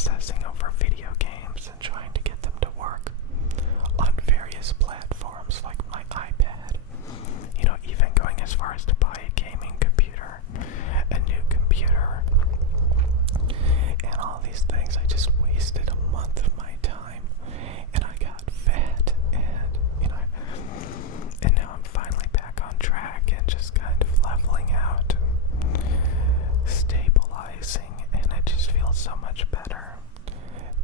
obsessing over video games and trying to get them to work on various platforms like my iPad. Even going as far as to buy a gaming computer, a new computer, and all these things. I just wasted a month of my time, and I got fat, and now I'm finally back on track and just kind of leveling out, stabilizing, and it just feels so much better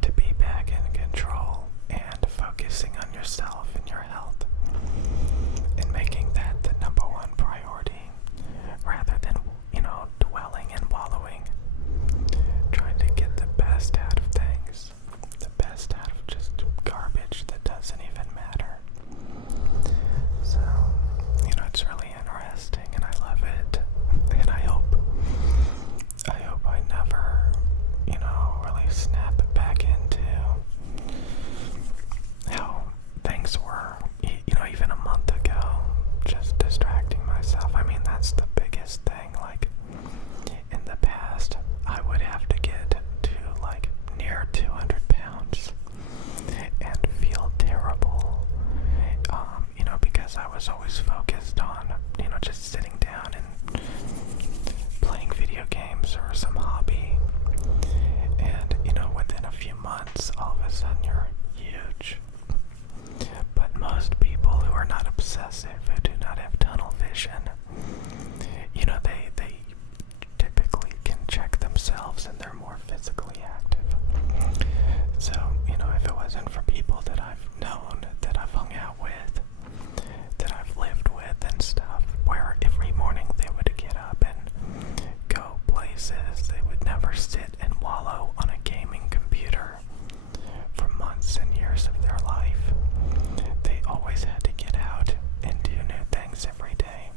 to be back in control and focusing on yourself and your health and making that the number one priority rather than, dwelling and wallowing, trying to get the best out of things, the best out of just garbage that doesn't even matter. So, it's really interesting and I love it, and I hope I never, really snap back into how things were, even a month ago, just distracting myself. I mean, that's the biggest thing. Like, in the past, I would have to get to, near 200 pounds and feel terrible, because I was always focused on, just sitting down and playing video games or some hobby. And, within a few months, all of a sudden you're huge. But most people who are not obsessive, who do not have tunnel vision, they typically can check themselves and they're more physically active. So, if it wasn't for people that I've known, that I've hung out with, that I've lived with and stuff, where every morning they would get up and go places, they would never sit and wallow on a gaming computer for months and years of their life. They always had to get out and do new things every day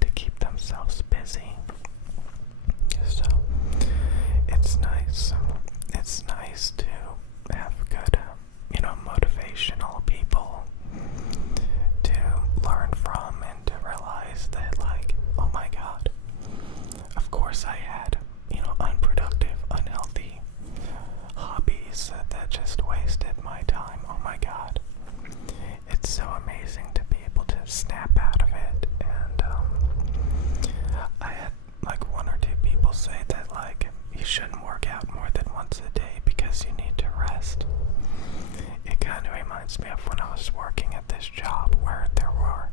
to keep themselves busy. So it's nice. It's nice to have good, motivational people to learn from and to realize that, oh my God, of course I had, unproductive, unhealthy hobbies that just wasted my time. Oh my God. It's so amazing to be able to snap out of it. And I had one or two people say that you shouldn't work out more than once a day because you need to rest. It kind of reminds me of when I was working at this job where there were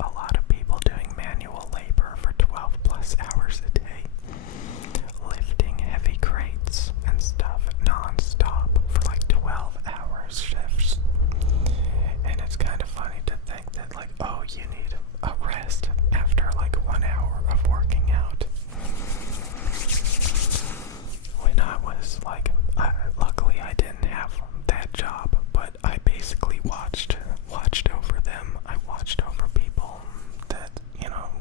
a lot of people doing manual labor for 12 plus hours a day, lifting heavy crates and stuff non-stop for 12-hour shifts. And it's kind of funny to think that oh, you need a rest after 1 hour of working out. When I was luckily I didn't have that job, but I basically watched over them. I watched over people that,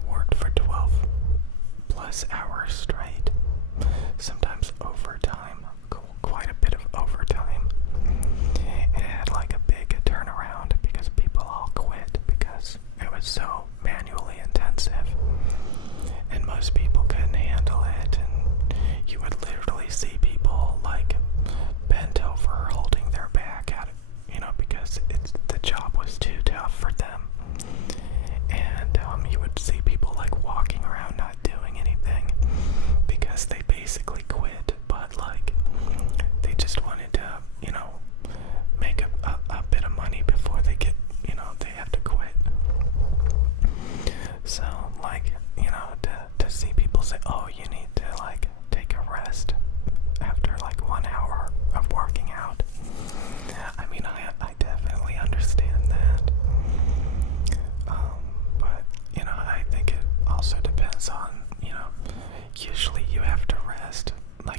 worked for 12 plus hours straight, sometimes overtime, quite a bit of overtime. And it had a big turnaround because people all quit because it was so manually intensive and most people couldn't handle it, and you would literally see people bent over holding their back out, because the job was too tough for them. And you would see people walking around not doing anything because they basically quit, but they just wanted to make a bit of money before they get, they have to quit. So to see people say, oh, you need to take a rest after 1 hour of working out. I mean, I definitely understand that. But, I think it also depends on, usually you have to rest.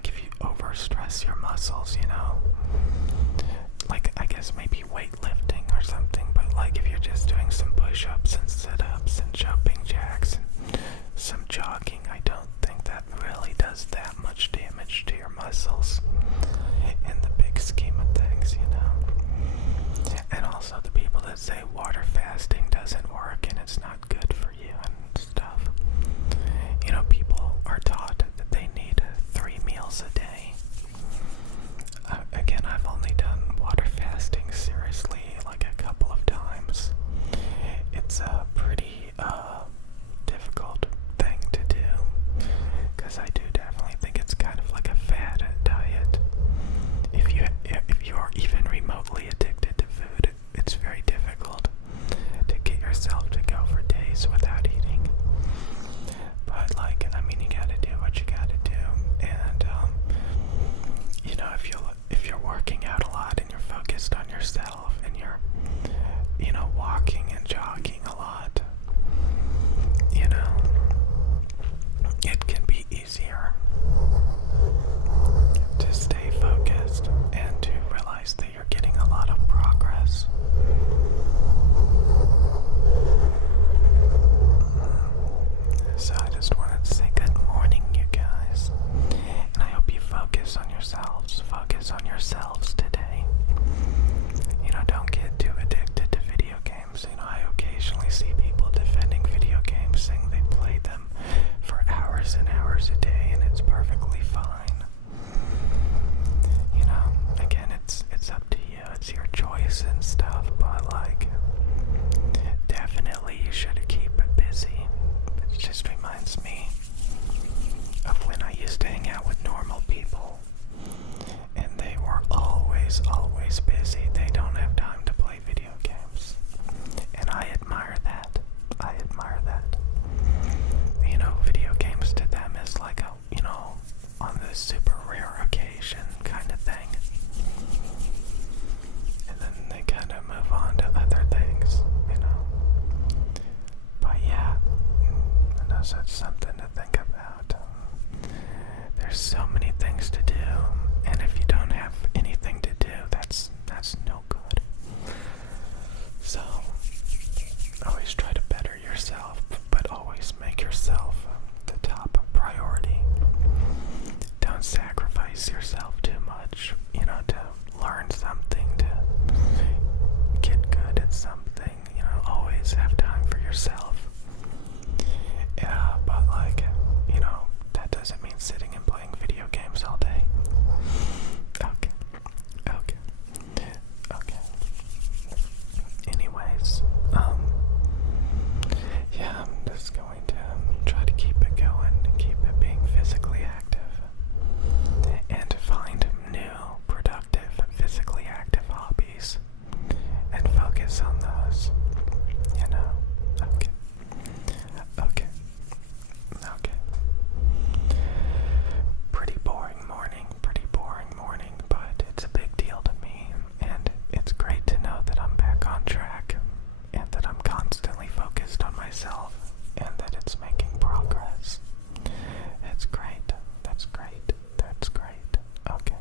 If you overstress your muscles, I guess maybe weightlifting or something, but if you're just doing some push-ups and sit-ups and jumping jacks and some jogging, I don't think that really does that much damage to your muscles in the big scheme of things, And also the people that say water fasting doesn't work and it's not good for you and stuff. People are taught that they need 3 meals a day. so it's something to think about. There's so many things to do, and if you don't have anything to do, that's no good. So always try to better yourself, but always make yourself the top priority. Don't sacrifice yourself too much, to learn something, to get good at something. Always have time for yourself. Yeah, but that doesn't mean sitting and playing video games all day. Okay. Anyways, yeah, I'm just going to try to keep it going, keep it being physically active, and find new, productive, physically active hobbies, and focus on those, Okay. Pretty boring morning, but it's a big deal to me, and it's great to know that I'm back on track, and that I'm constantly focused on myself, and that it's making progress. It's great. That's great. Okay.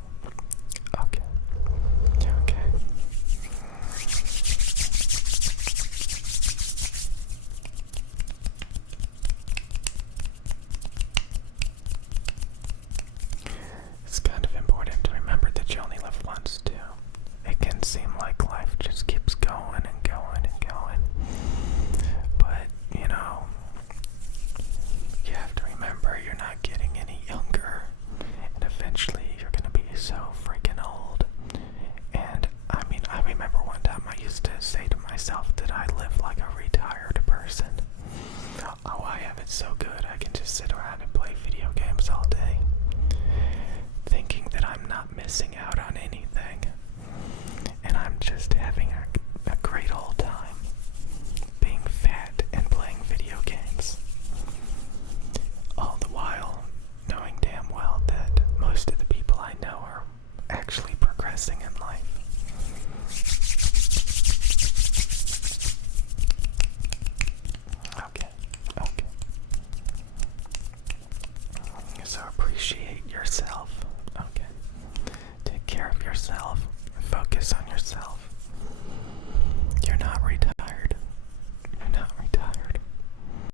It's kind of important to remember that you only live once, too. It can seem like life just keeps going and going and going. But, you have to remember you're not getting any younger. And eventually you're going to be so freaking old. And, I remember one time I used to say to myself that I live like a retired person. Oh, I have it so good. I can just sit around and play video games all day, thinking that I'm not missing out on anything, and I'm just having a great old time being fat and playing video games, all the while knowing damn well that most of the people I know are actually progressing in life. Okay. So appreciate yourself. Okay. Take care of yourself. Focus on yourself. You're not retired.